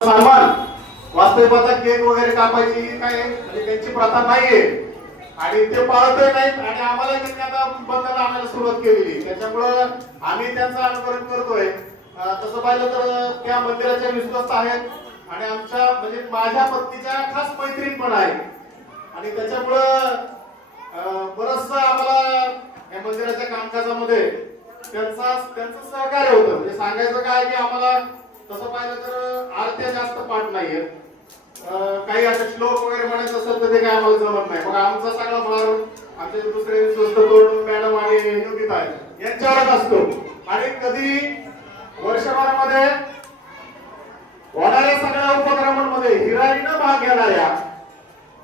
सन्मान वास्तविकता केक वगैरे कापायची काय म्हणजे त्यांची प्रथा नाहीये आणि ते पाळतही नाहीत आणि आम्हाला त्यांनी आता बंधन आणायला सुरुवात केलेली त्याच्यामुळं आम्ही त्यांचं अनुकरण करतोय. तसं पाहिलं तर त्या मंदिराच्या विश्वस्त आहेत आणि आमच्या म्हणजे माझ्या पत्नीच्या खास मैत्रीण पण आहे आणि त्याच्यामुळं बरंचसं आम्हाला या मंदिराच्या कामकाजामध्ये त्यांचं सहकार्य होतं. म्हणजे सांगायचं काय की आम्हाला तसं पाहिलं तर आरत्या जास्त पाठ नाहीये, काही असं श्लोक वगैरे म्हणायचं असेल तर ते काय आम्हाला जमत नाही. मग आमचा सगळा भार आमचे दुसरे स्वस्त मॅडम आणि योगिता आहे यांच्यावरच असतो आणि कधी वर्षभरामध्ये होणाऱ्या सगळ्या उपक्रमांमध्ये हिरारीनं भाग घेणाऱ्या.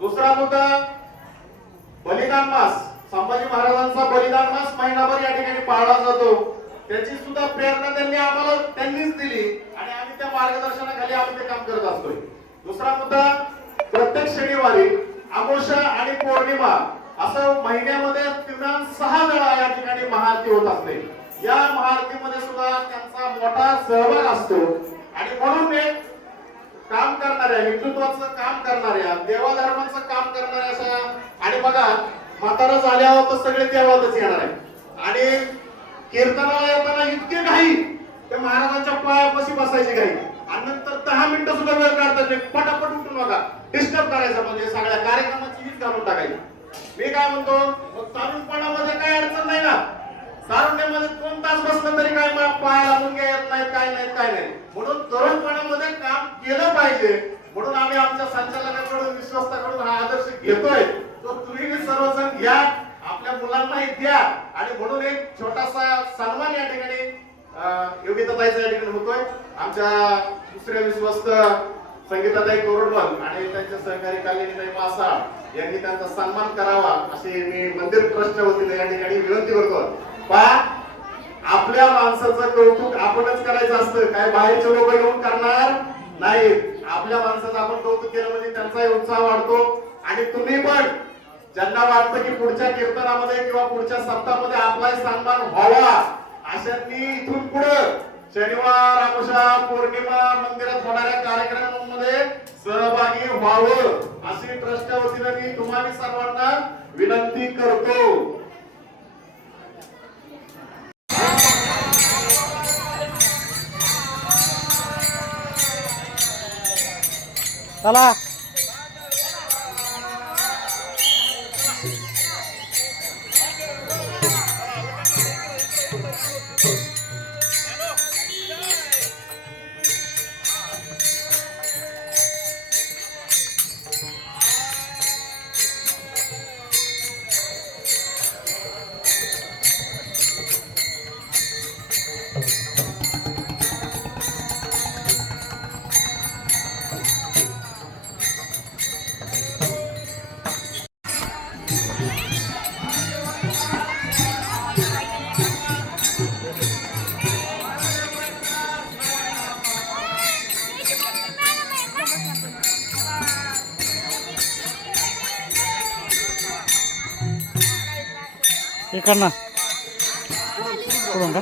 दुसरा मुद्दा बलिदान मास, संभाजी महाराजांचा बलिदान मास महिनाभर या ठिकाणी पाळला जातो. त्याची सुद्धा प्रेरणा त्यांनीच दिली आणि आम्ही त्या मार्गदर्शनाखाली आम्ही ते काम करत असतोय. दुसरा मुद्दा प्रत्येक शनिवारी अमावस्या आणि पौर्णिमा असं महिन्यामध्ये किमान 6 वेळा या ठिकाणी महाआरती होत असते. या महाआरतीमध्ये सुद्धा त्यांचा मोठा सहभाग असतो आणि म्हणून एक काम करणाऱ्या हिंदुत्वाचं काम करणाऱ्या देवाधर्माचं काम करणाऱ्या अशा आणि बघा म्हातारा झाल्यावर तर सगळे देवातच येणार आहे आणि कीर्तनाला येताना इतके घाई त्या महाराजांच्या पायापाशी बसायची घाई आणि नंतर 10 मिनिटं सुद्धा वेळ काढतात पटापट उठून बघा डिस्टर्ब करायचं म्हणजे सगळ्या कार्यक्रमाची हीच घालून टाकायची. मी काय म्हणतो तरुणपणामध्ये काय अडचण नाही ना, तारुण्यामध्ये 2 तास बसलं तरी काय पायाला मुंग्या येत नाहीत काय नाही म्हणून तरुणपणामध्ये काम केलं पाहिजे. म्हणून आम्ही आमच्या संचालकांकडून विश्वासाकडून हा आदर्श घेतोय. तो तुम्ही सर्वजण घ्या, आपल्या मुलांनाही द्या आणि म्हणून एक छोटासा सन्मान या ठिकाणी योगिताताईचा या ठिकाणी होतोय. आमच्या दुसऱ्या विश्वस्त संगीताताई कोरडवल आणि त्यांच्या सहकारी कालिनीताई मासाळ यांनी त्यांचा सन्मान करावा अशी मी मंदिर ट्रस्टच्या वतीने या ठिकाणी विनंती करतो. आपल्या माणसाचं कौतुक आपणच करायचं असतं, काय बाहेरचे लोक येऊन करणार नाहीत. आपल्या माणसाचं आपण कौतुक केलं म्हणजे त्यांचाही उत्साह वाढतो आणि तुम्ही पण ज्यांना वाटतं की पुढच्या कीर्तनामध्ये किंवा पुढच्या सप्ताहामध्ये आपलाही सन्मान व्हावा अशांनी इथून पुढे शनिवार अमावस्या पौर्णिमा मंदिरात होणाऱ्या कार्यक्रमांमध्ये सहभागी व्हावं अशी ट्रस्टच्या वतीने मी तुम्हाला सर्वांना विनंती करतो. चला इकडनं पुढून का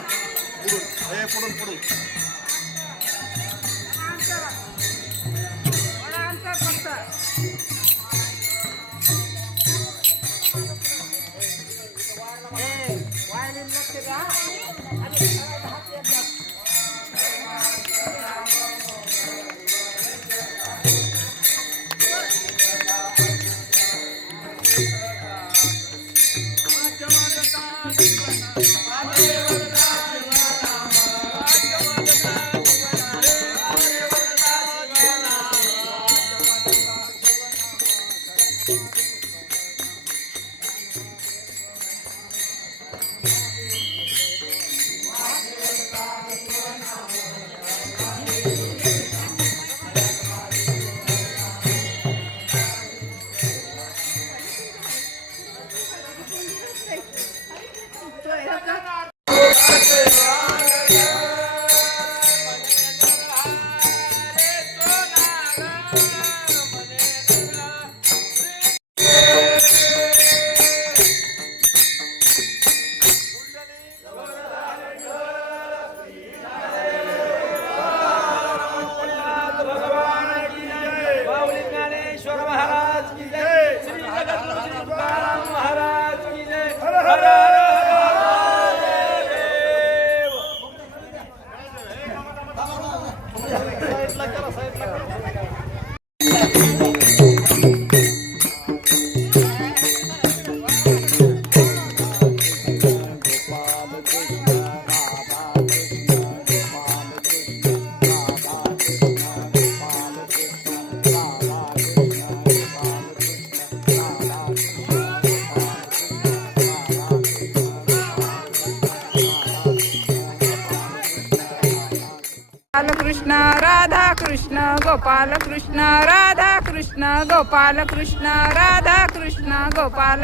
गोपाल कृष्ण राधा कृष्ण गोपाल कृष्ण राधा कृष्ण गोपाल कृष्ण राधा कृष्ण गोपाल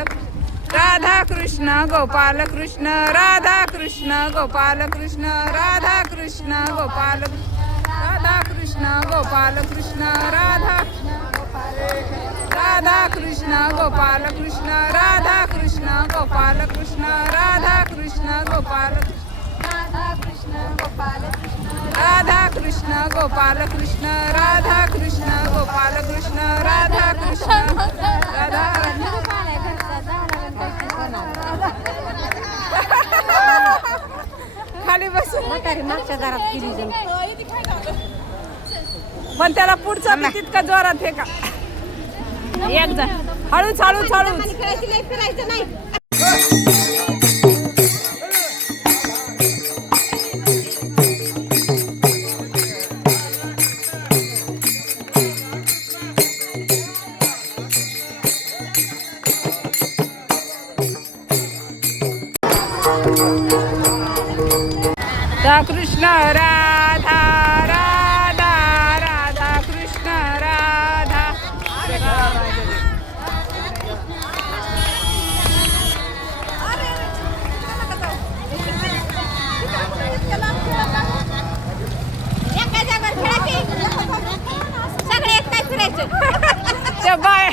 राधा कृष्ण गोपाल कृष्ण राधा कृष्ण गोपाल कृष्ण राधा कृष्ण गोपाल राधा कृष्ण गोपाल कृष्ण राधा राधा कृष्ण गोपाल कृष्ण राधा कृष्ण गोपाल कृष्ण राधा कृष्ण गोपाल राधा कृष्ण गोपाल कृष्ण राधा कृष्ण गोपाल कृष्ण राधा कृष्ण गोपाल कृष्ण राधा कृष्ण राधा खाली बसून मागच्या दारात केली जाईल. पण त्याला पुढचा बी तितका जोरात हे का एक जण हळूच हळूच हळूच खेळायची नाही, फिरायचं नाही. राधा कृष्ण राधा राधा राधा कृष्ण राधा एका जागेवर खेळायची. सगळे एक काय फिरायचं. त्या बाय